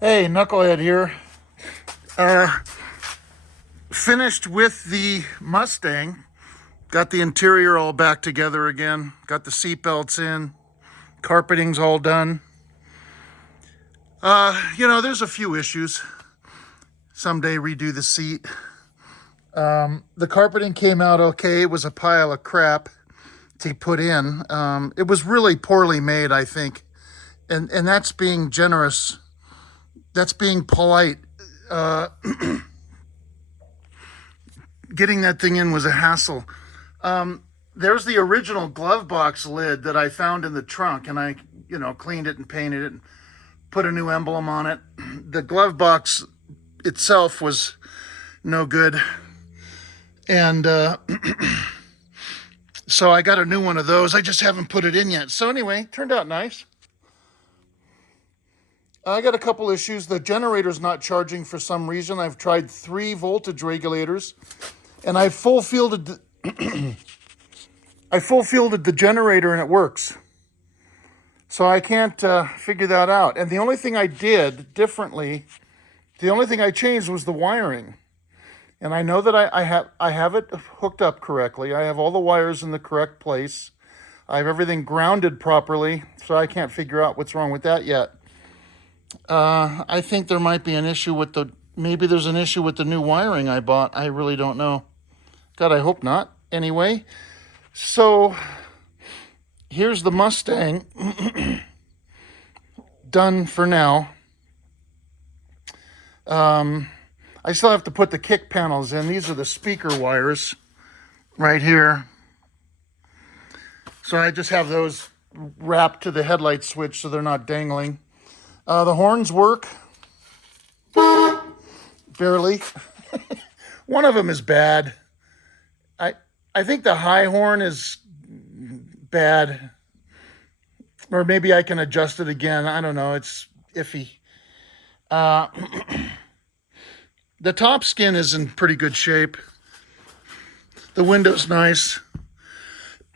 Hey, Knucklehead here. Uh, Finished with the Mustang. Got the interior all back together again. Got the seatbelts in. Carpeting's all done. There's a few issues. Someday redo the seat. The carpeting came out okay. It was a pile of crap to put in. It was really poorly made, I think. And that's being generous. That's being polite. Getting that thing in was a hassle. There's the original glove box lid that I found in the trunk, and I, cleaned it and painted it and put a new emblem on it. The glove box itself was no good. And so I got a new one of those. I just haven't put it in yet. So anyway, turned out nice. I got a couple issues. The generator's not charging for some reason. I've tried 3 voltage regulators, and I full fielded the generator, and it works. So I can't figure that out. And the only thing I did differently, the only thing I changed was the wiring. And I know that I have it hooked up correctly. I have all the wires in the correct place. I have everything grounded properly, so I can't figure out what's wrong with that yet. I think there might be an issue with maybe there's an issue with the new wiring I bought. I really don't know. God, I hope not. Anyway, so here's the Mustang done for now. I still have to put the kick panels in. These are the speaker wires right here. So I just have those wrapped to the headlight switch so they're not dangling. The horns work. Barely. One of them is bad. I think the high horn is bad. Or maybe I can adjust it again. I don't know. It's iffy. The top skin is in pretty good shape. The window's nice.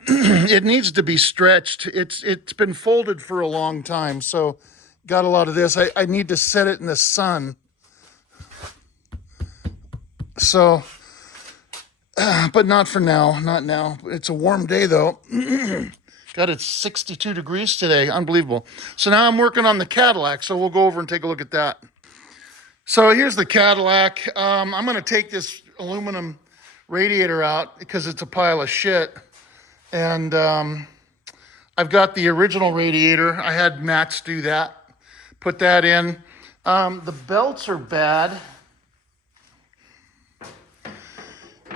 It needs to be stretched. It's been folded for a long time, so got a lot of this. I need to set it in the sun. So, but not for now. Not now. It's a warm day, though. God, it's 62 degrees today. Unbelievable. So now I'm working on the Cadillac, so we'll go over and take a look at that. So here's the Cadillac. I'm going to take this aluminum radiator out because it's a pile of shit. And I've got the original radiator. I had Max do that. Put that in. The belts are bad.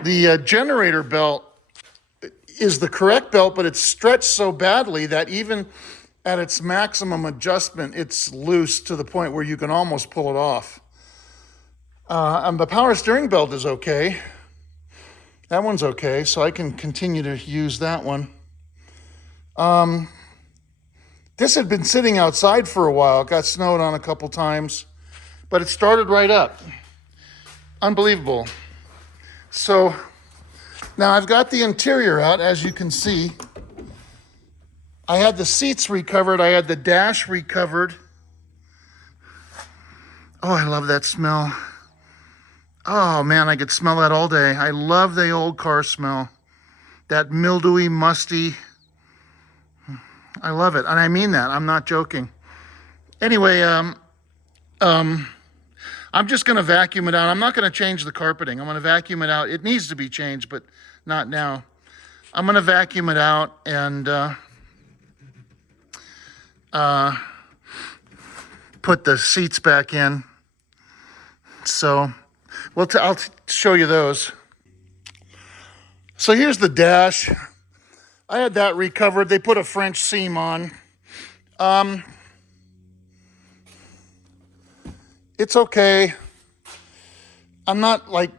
The generator belt is the correct belt, but it's stretched so badly that even at its maximum adjustment, it's loose to the point where you can almost pull it off. And the power steering belt is okay. That one's okay, so I can continue to use that one. This had been sitting outside for a while. It got snowed on a couple times, but it started right up. Unbelievable. So now I've got the interior out, as you can see. I had the seats recovered. I had the dash recovered. Oh, I love that smell. Oh, man, I could smell that all day. I love the old car smell. That mildewy, musty. I love it. And I mean that. I'm not joking. Anyway, I'm just going to vacuum it out. I'm not going to change the carpeting. I'm going to vacuum it out. It needs to be changed, but not now. I'm going to vacuum it out and put the seats back in. So, I'll show you those. So here's the dash. I had that recovered. They put a French seam on. It's okay. I'm not like,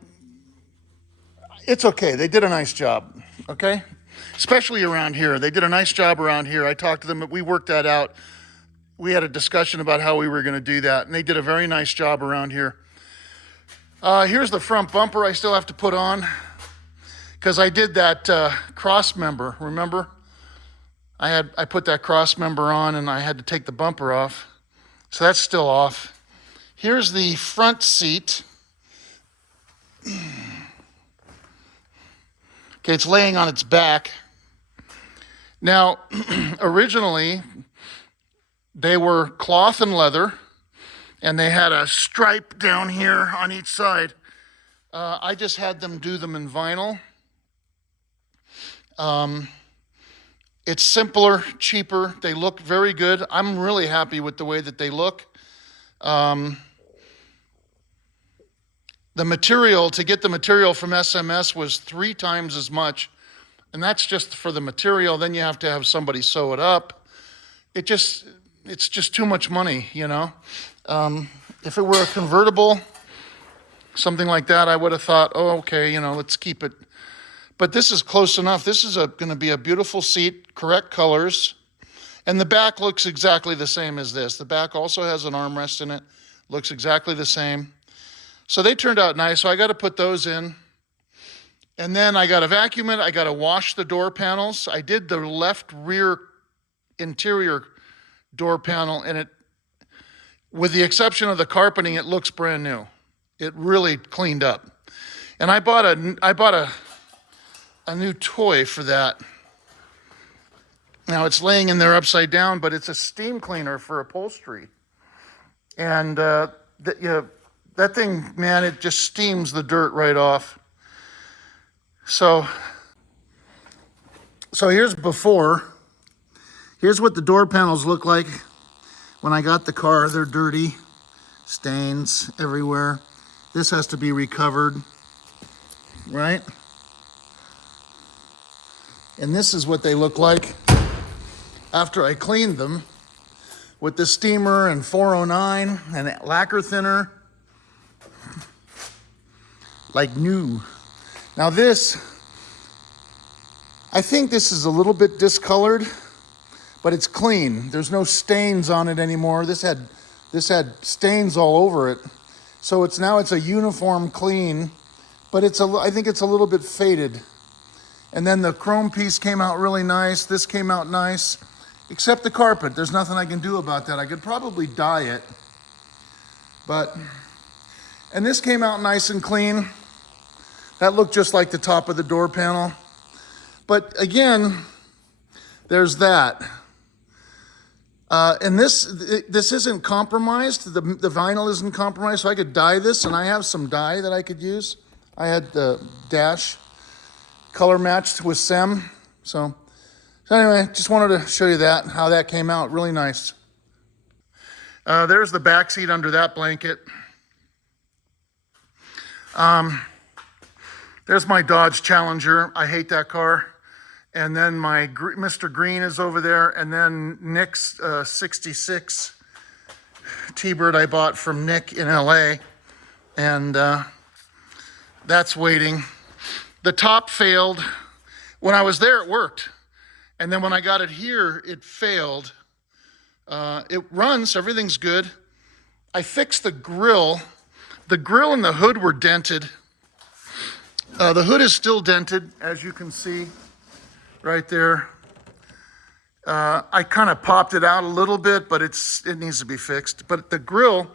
it's okay. They did a nice job, okay? Especially around here. They did a nice job around here. I talked to them. We worked that out. We had a discussion about how we were going to do that, and they did a very nice job around here. Here's the front bumper I still have to put on because I did that cross member, remember? I put that cross member on and I had to take the bumper off. So that's still off. Here's the front seat. Okay, it's laying on its back. Now, originally, they were cloth and leather, and they had a stripe down here on each side. I just had them do them in vinyl. It's simpler, cheaper. They look very good. I'm really happy with the way that they look. The material, to get the material from SMS was 3 times as much. And that's just for the material. Then you have to have somebody sew it up. It's just too much money, you know. If it were a convertible, something like that, I would have thought, oh, okay, you know, let's keep it. But this is close enough. This is going to be a beautiful seat, correct colors. And the back looks exactly the same as this. The back also has an armrest in it. Looks exactly the same. So they turned out nice. So I got to put those in. And then I got to vacuum it. I got to wash the door panels. I did the left rear interior door panel, and it, with the exception of the carpeting, it looks brand new. It really cleaned up. And I bought a new toy for that. Now it's laying in there upside down, but it's a steam cleaner for upholstery. And that thing, man, it just steams the dirt right off. So here's before. Here's what the door panels look like when I got the car. They're dirty, stains everywhere. This has to be recovered, right? And this is what they look like after I cleaned them with the steamer and 409 and lacquer thinner, like new. Now this, I think this is a little bit discolored, but it's clean. There's no stains on it anymore. This had stains all over it. So it's a uniform clean, but I think it's a little bit faded. And then the chrome piece came out really nice. This came out nice, except the carpet. There's nothing I can do about that. I could probably dye it, and this came out nice and clean. That looked just like the top of the door panel. But again, there's that. And this isn't compromised. The vinyl isn't compromised, so I could dye this, and I have some dye that I could use. I had the dash color matched with SEM. So anyway, just wanted to show you that, how that came out. Really nice. There's the back seat under that blanket. There's my Dodge Challenger. I hate that car. And then my Mr. Green is over there. And then Nick's 66 T-Bird I bought from Nick in LA. And that's waiting. The top failed. When I was there, it worked. And then when I got it here, it failed. It runs, everything's good. I fixed the grill. The grill and the hood were dented. The hood is still dented, as you can see right there. I kind of popped it out a little bit, but it needs to be fixed. But the grill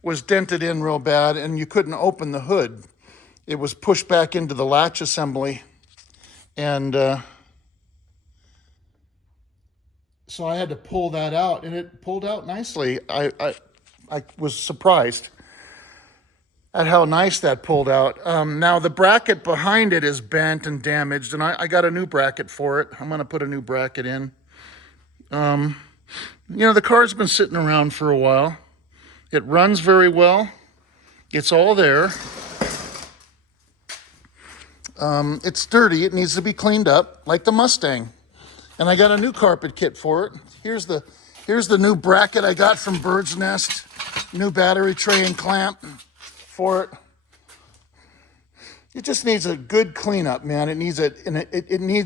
was dented in real bad, and you couldn't open the hood. It was pushed back into the latch assembly, and so I had to pull that out, and it pulled out nicely. I was surprised at how nice that pulled out. Now the bracket behind it is bent and damaged, and I got a new bracket for it. I'm going to put a new bracket in. You know, the car's been sitting around for a while. It runs very well. It's all there. It's dirty. It needs to be cleaned up, like the Mustang. And I got a new carpet kit for it. Here's the new bracket I got from Bird's Nest. New battery tray and clamp for it. It just needs a good cleanup, man. It needs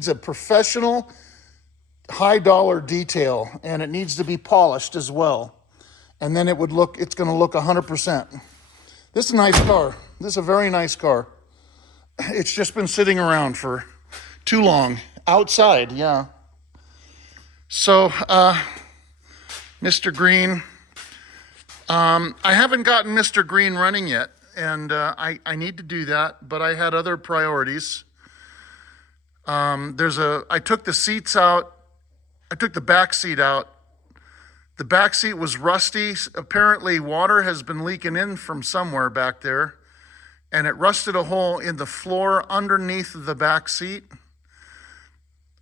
a professional, high dollar detail, and it needs to be polished as well. And then it's going to look 100%. This is a nice car. This is a very nice car. It's just been sitting around for too long. Outside, yeah. So, Mr. Green, I haven't gotten Mr. Green running yet, and I need to do that, but I had other priorities. I took the seats out. I took the back seat out. The back seat was rusty. Apparently, water has been leaking in from somewhere back there, and it rusted a hole in the floor underneath the back seat,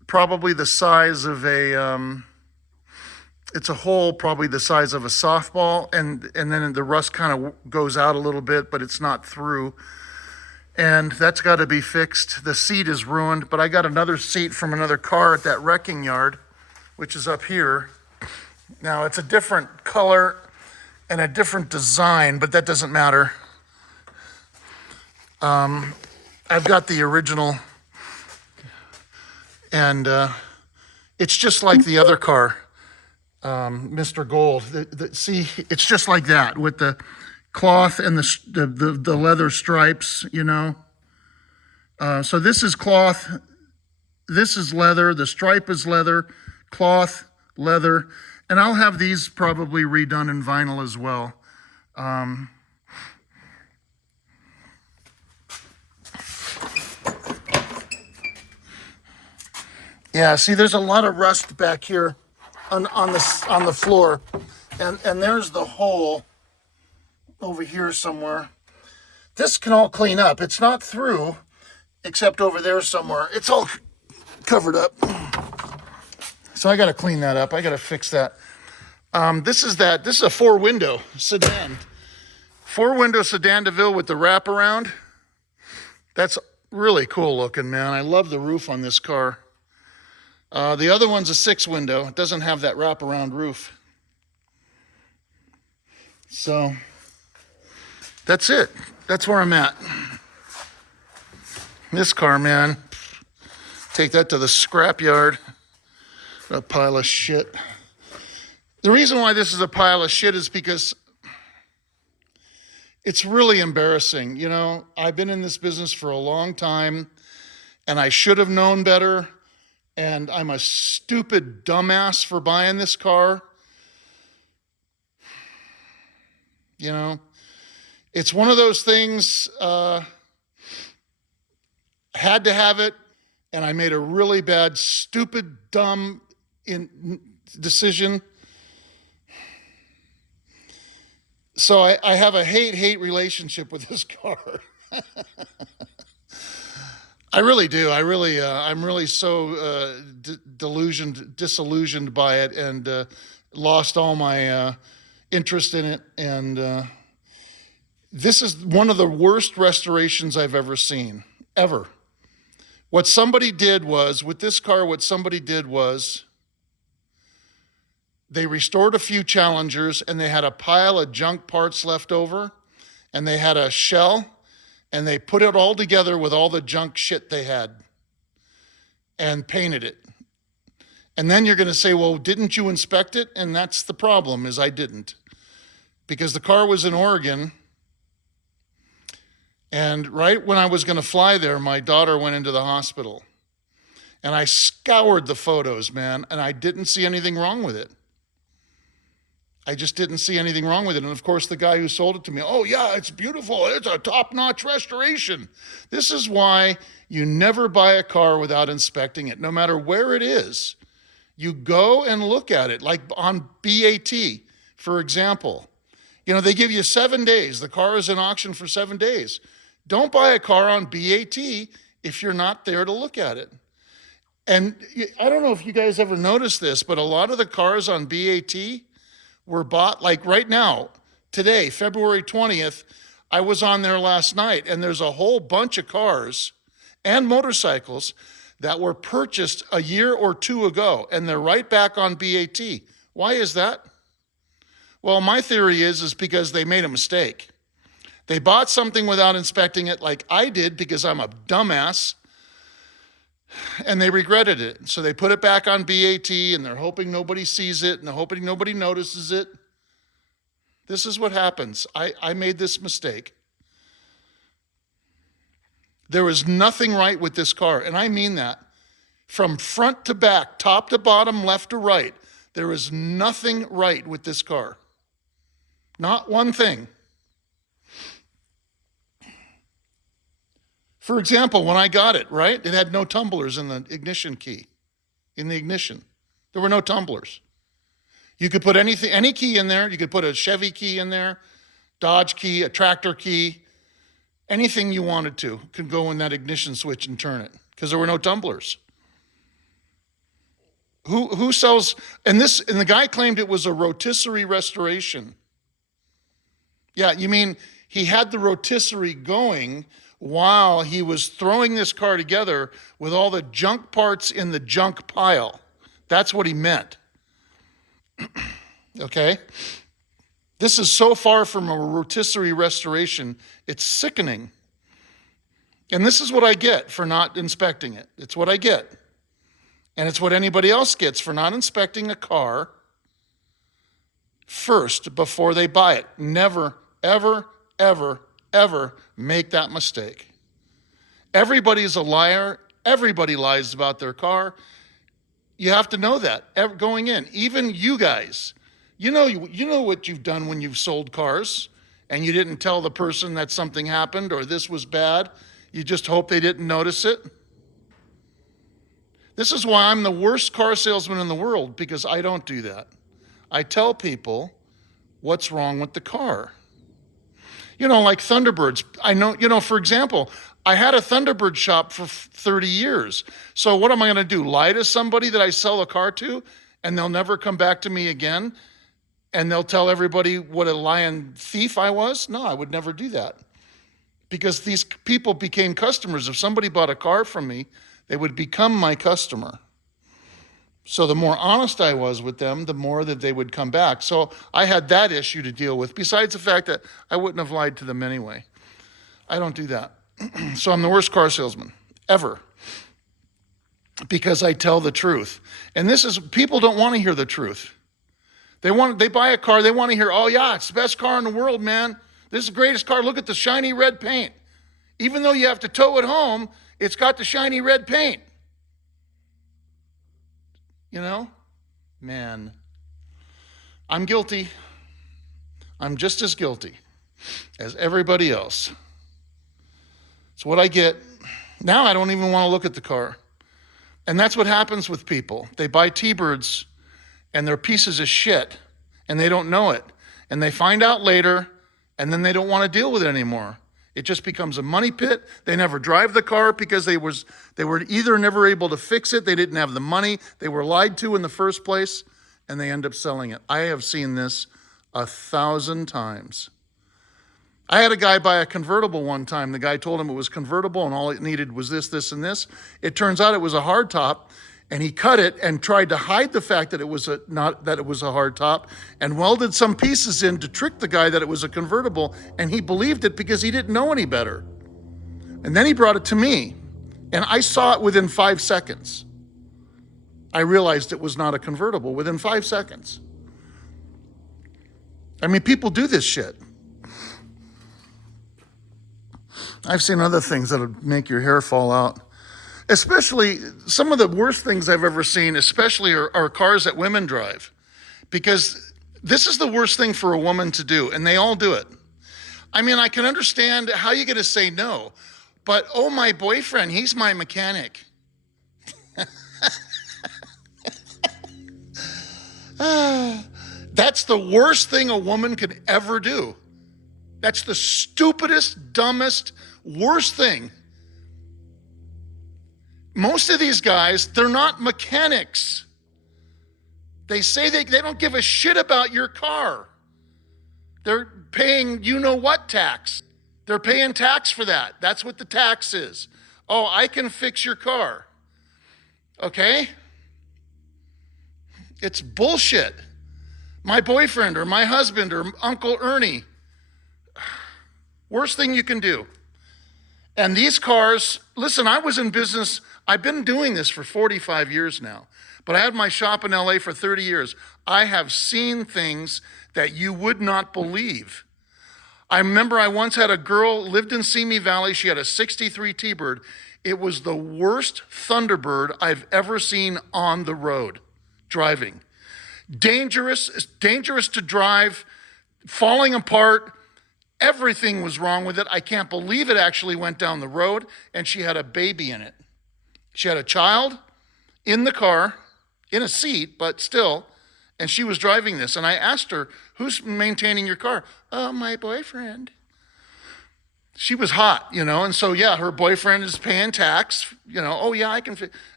probably the size of it's a hole probably the size of a softball, and then the rust kind of goes out a little bit, but it's not through. And that's got to be fixed. The seat is ruined, but I got another seat from another car at that wrecking yard, which is up here. Now, it's a different color and a different design, but that doesn't matter. I've got the original, and it's just like the other car, Mr. Gold. See, it's just like that with the cloth and the leather stripes, you know. So this is cloth, this is leather, the stripe is leather, cloth, leather, and I'll have these probably redone in vinyl as well. Yeah, see, there's a lot of rust back here on the floor, and there's the hole over here somewhere. This can all clean up. It's not through, except over there somewhere. It's all covered up. So I got to clean that up. I got to fix that. This is a 4-window sedan. 4-window sedan DeVille with the wraparound. That's really cool looking, man. I love the roof on this car. The other one's a 6-window. It doesn't have that wraparound roof. So that's it. That's where I'm at. This car, man, take that to the scrapyard. A pile of shit. The reason why this is a pile of shit is because it's really embarrassing. You know, I've been in this business for a long time, and I should have known better, and I'm a stupid dumbass for buying this car. You know, it's one of those things, had to have it, and I made a really bad, stupid, dumb decision. So I have a hate relationship with this car. I really do. I'm really so disillusioned by it, and lost all my interest in it. And this is one of the worst restorations I've ever seen, ever. What somebody did was, with this car, they restored a few Challengers, and they had a pile of junk parts left over, and they had a shell, and they put it all together with all the junk shit they had and painted it. And then you're going to say, well, didn't you inspect it? And that's the problem, is I didn't. Because the car was in Oregon, and right when I was going to fly there, my daughter went into the hospital. And I scoured the photos, man, and I didn't see anything wrong with it. I just didn't see anything wrong with it. And of course, the guy who sold it to me, oh yeah, it's beautiful. It's a top-notch restoration. This is why you never buy a car without inspecting it, no matter where it is. You go and look at it, like on BAT, for example. You know, they give you 7 days. The car is in auction for 7 days. Don't buy a car on BAT if you're not there to look at it. And I don't know if you guys ever noticed this, but a lot of the cars on BAT were bought, like right now, today, February 20th, I was on there last night, and there's a whole bunch of cars and motorcycles that were purchased a year or two ago, and they're right back on BAT. Why is that? Well, my theory is because they made a mistake. They bought something without inspecting it, like I did, because I'm a dumbass, and they regretted it. So they put it back on BAT, and they're hoping nobody sees it, and they're hoping nobody notices it. This is what happens. I made this mistake. There is nothing right with this car, and I mean that. From front to back, top to bottom, left to right, there is nothing right with this car. Not one thing. For example, when I got it, right, it had no tumblers in the ignition key, in the ignition. There were no tumblers. You could put anything, any key in there. You could put a Chevy key in there, Dodge key, a tractor key, anything you wanted to could go in that ignition switch and turn it because there were no tumblers. Who sells, and the guy claimed it was a rotisserie restoration. Yeah, you mean he had the rotisserie going while he was throwing this car together with all the junk parts in the junk pile. That's what he meant. Okay? This is so far from a rotisserie restoration, it's sickening. And this is what I get for not inspecting it. It's what I get. And it's what anybody else gets for not inspecting a car first before they buy it. Never, ever, ever, ever make that mistake. Everybody's a liar. Everybody lies about their car. You have to know that going in. Even you guys, you know what you've done when you've sold cars and you didn't tell the person that something happened or this was bad. You just hope they didn't notice it. This is why I'm the worst car salesman in the world, because I don't do that. I tell people what's wrong with the car. Like Thunderbirds. I know, for example, I had a Thunderbird shop for 30 years. So what am I going to do? Lie to somebody that I sell a car to and they'll never come back to me again? And they'll tell everybody what a lying thief I was? No, I would never do that. Because these people became customers. If somebody bought a car from me, they would become my customer. So the more honest I was with them, the more that they would come back. So I had that issue to deal with, besides the fact that I wouldn't have lied to them anyway. I don't do that. So I'm the worst car salesman ever, because I tell the truth. And people don't want to hear the truth. They buy a car, they want to hear, oh yeah, it's the best car in the world, man. This is the greatest car. Look at the shiny red paint. Even though you have to tow it home, it's got the shiny red paint. Man, I'm guilty. I'm just as guilty as everybody else. It's what I get. Now I don't even want to look at the car. And that's what happens with people. They buy T-Birds and they're pieces of shit and they don't know it. And they find out later and then they don't want to deal with it anymore. It just becomes a money pit. They never drive the car because they were either never able to fix it, they didn't have the money, they were lied to in the first place, and they end up selling it. I have seen this 1,000 times. I had a guy buy a convertible one time. The guy told him it was convertible and all it needed was this, this, and this. It turns out it was a hardtop, and he cut it and tried to hide the fact that it was a hardtop and welded some pieces in to trick the guy that it was a convertible, and he believed it because he didn't know any better. And then he brought it to me, and I saw it within 5 seconds. I realized it was not a convertible within 5 seconds. I mean, people do this shit. I've seen other things that would make your hair fall out. Especially, some of the worst things I've ever seen, especially are cars that women drive. Because this is the worst thing for a woman to do, and they all do it. I mean, I can understand how you're going to say no, but oh, my boyfriend, he's my mechanic. That's the worst thing a woman could ever do. That's the stupidest, dumbest, worst thing. Most of these guys, they're not mechanics. They say they don't give a shit about your car. They're paying you-know-what tax. They're paying tax for that. That's what the tax is. Oh, I can fix your car. Okay? It's bullshit. My boyfriend or my husband or Uncle Ernie. Worst thing you can do. And these cars, listen, I was in business. I've been doing this for 45 years now, but I had my shop in LA for 30 years. I have seen things that you would not believe. I remember I once had a girl, lived in Simi Valley. She had a 63 T-Bird. It was the worst Thunderbird I've ever seen on the road driving. Dangerous to drive. falling apart. Everything was wrong with it. I can't believe it actually went down the road, and she had a baby in it. She had a child in the car, in a seat, but still, and she was driving this. And I asked her, who's maintaining your car? Oh, my boyfriend. She was hot, and so, yeah, her boyfriend is paying tax, oh, yeah,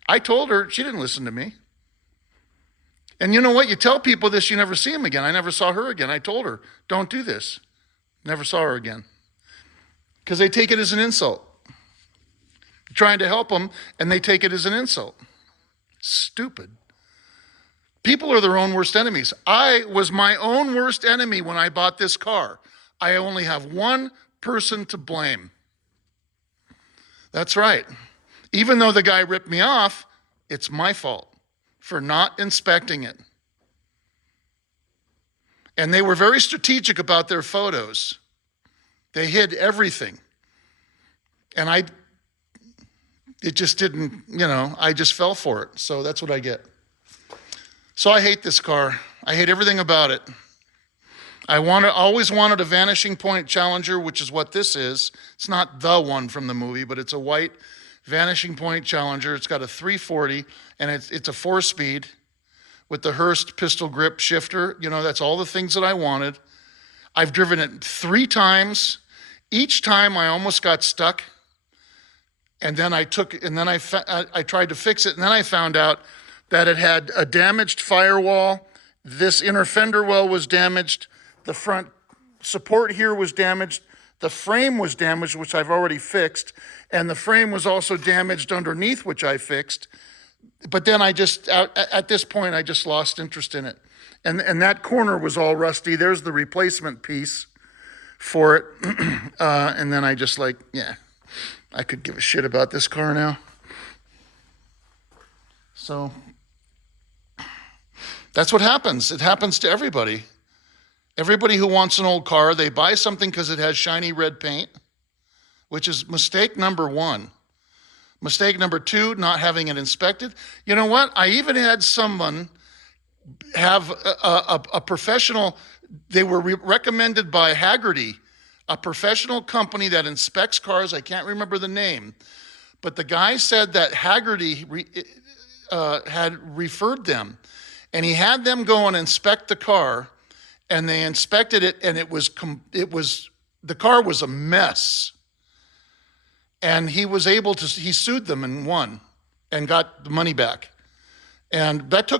I told her. She didn't listen to me. And you know what? You tell people this, you never see them again. I never saw her again. I told her, don't do this. Never saw her again. Because they take it as an insult. You're trying to help them, and they take it as an insult. Stupid. People are their own worst enemies. I was my own worst enemy when I bought this car. I only have one person to blame. That's right. Even though the guy ripped me off, it's my fault for not inspecting it. And they were very strategic about their photos. They hid everything. And it just didn't, I just fell for it. So that's what I get. So I hate this car. I hate everything about it. I always wanted a Vanishing Point Challenger, which is what this is. It's not the one from the movie, but it's a white Vanishing Point Challenger. It's got a 340, and it's a 4-speed with the Hurst pistol grip shifter. That's all the things that I wanted. I've driven it 3 times. Each time I almost got stuck. And then I tried to fix it, and then I found out that it had a damaged firewall. This inner fender well was damaged. The front support here was damaged. The frame was damaged, which I've already fixed. And the frame was also damaged underneath, which I fixed. But then at this point, I just lost interest in it. And that corner was all rusty. There's the replacement piece for it. And then I just I could give a shit about this car now. So that's what happens. It happens to everybody. Everybody who wants an old car, they buy something because it has shiny red paint, which is mistake number 1. Mistake number 2, not having it inspected. You know what? I even had someone have a professional, they were recommended by Haggerty, a professional company that inspects cars. I can't remember the name, but the guy said that Haggerty had referred them, and he had them go and inspect the car. And they inspected it, and the car was a mess. And he sued them and won, and got the money back. And that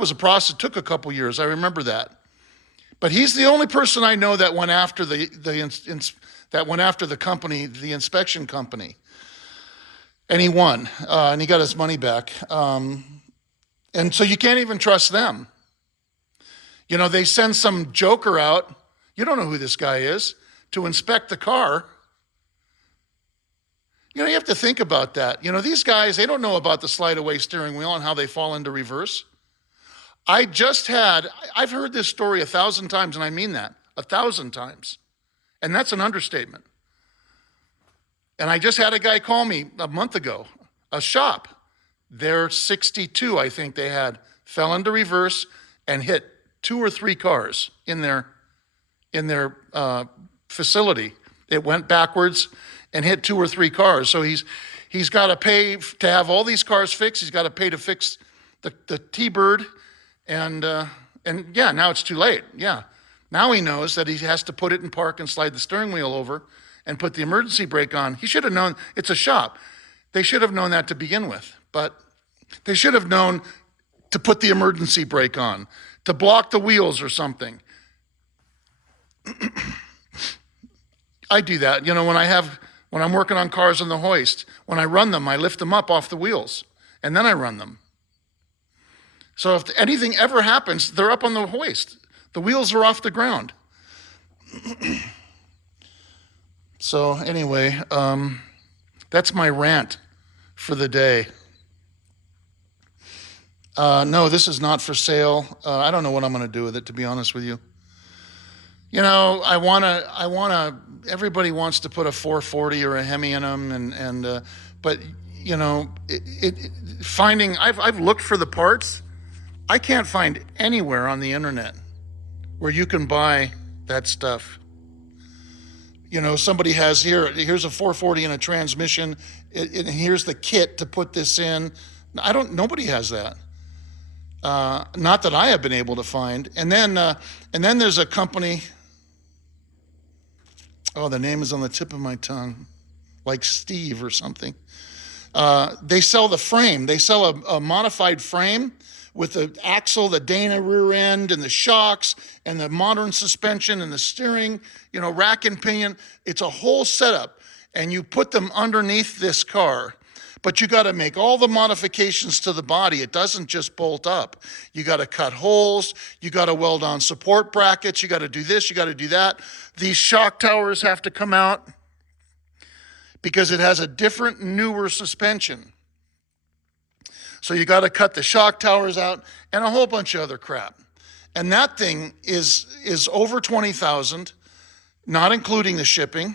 was a process. It took a couple years. I remember that. But he's the only person I know that went after the company, the inspection company, and he won, and he got his money back. And so you can't even trust them. They send some joker out, you don't know who this guy is, to inspect the car. You have to think about that. These guys, they don't know about the slide-away steering wheel and how they fall into reverse. I've heard this story 1,000 times, and I mean that, 1,000 times. And that's an understatement. And I just had a guy call me a month ago, a shop. They're 62, I think they had, fell into reverse and hit 2 or 3 cars in their facility. It went backwards and hit 2 or 3 cars. So he's got to pay to have all these cars fixed. He's got to pay to fix the T-Bird, and yeah, now it's too late. Yeah, now he knows that he has to put it in park and slide the steering wheel over and put the emergency brake on. He should have known. It's a shop. They should have known that to begin with, but they should have known to put the emergency brake on, to block the wheels or something. I do that. When I'm working on cars on the hoist, when I run them, I lift them up off the wheels, and then I run them. So if anything ever happens, they're up on the hoist. The wheels are off the ground. So anyway, that's my rant for the day. No, this is not for sale. I don't know what I'm going to do with it, to be honest with you. Everybody wants to put a 440 or a Hemi in them, but I've looked for the parts. I can't find anywhere on the internet where you can buy that stuff. You know, somebody has here's a 440 and a transmission, and here's the kit to put this in. Nobody has that. Not that I have been able to find. And then there's a company, oh, the name is on the tip of my tongue, like Steve or something. They sell the frame. They sell a modified frame with the axle, the Dana rear end, and the shocks, and the modern suspension, and the steering, you know, rack and pinion. It's a whole setup, and you put them underneath this car. But you got to make all the modifications to the body. It doesn't just bolt up. You got to cut holes. You got to weld on support brackets. You got to do this. You got to do that. These shock towers have to come out because it has a different, newer suspension. So you got to cut the shock towers out and a whole bunch of other crap. And that thing is over $20,000, not including the shipping.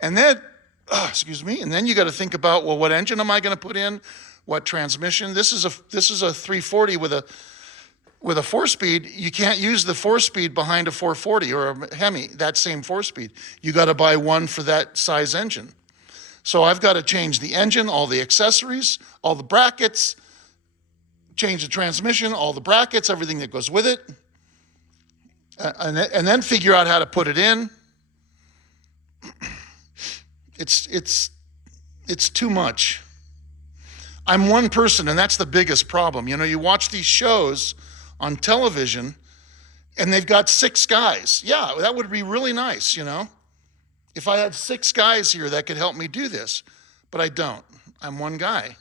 And then, and then you got to think about, well, what engine am I going to put in? What transmission? This is a 340 with a 4-speed. You can't use the 4-speed behind a 440 or a Hemi, that same 4-speed. You got to buy one for that size engine. So I've got to change the engine, all the accessories, all the brackets, change the transmission, all the brackets, everything that goes with it, and then figure out how to put it in. It's too much. I'm one person, and that's the biggest problem. You know, you watch these shows on television, and they've got 6 guys. Yeah, that would be really nice, you know. If I had 6 guys here that could help me do this, but I don't. I'm one guy.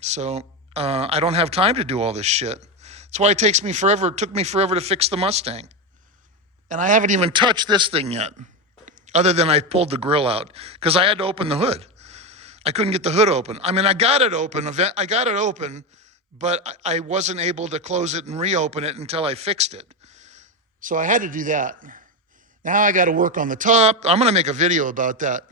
So I don't have time to do all this shit. That's why it took me forever to fix the Mustang. And I haven't even touched this thing yet, other than I pulled the grill out, because I had to open the hood. I couldn't get the hood open. I mean, I got it open, but I wasn't able to close it and reopen it until I fixed it. So I had to do that. Now I got to work on the top. I'm going to make a video about that,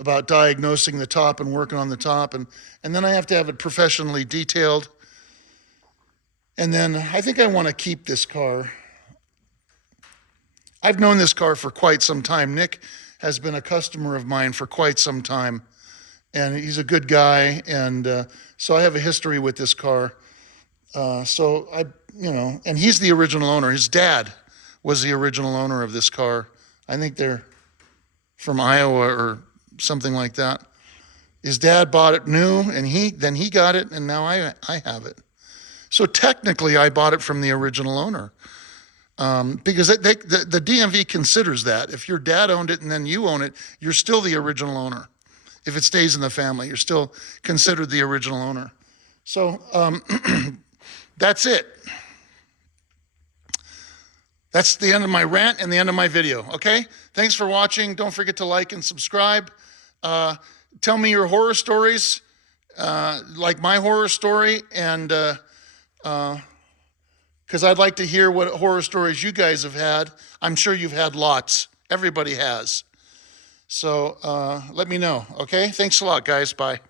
about diagnosing the top and working on the top. And then I have to have it professionally detailed. And then I think I want to keep this car. I've known this car for quite some time. Nick has been a customer of mine for quite some time. And he's a good guy. And so I have a history with this car. And he's the original owner. His dad was the original owner of this car. I think they're from Iowa or something like that. His dad bought it new, and then he got it, and now I have it. So technically, I bought it from the original owner, because the DMV considers that. If your dad owned it and then you own it, you're still the original owner. If it stays in the family, you're still considered the original owner. So that's it. That's the end of my rant and the end of my video, okay? Thanks for watching. Don't forget to like and subscribe. Tell me your horror stories, like my horror story, and because I'd like to hear what horror stories you guys have had. I'm sure you've had lots. Everybody has. So let me know, okay? Thanks a lot, guys. Bye.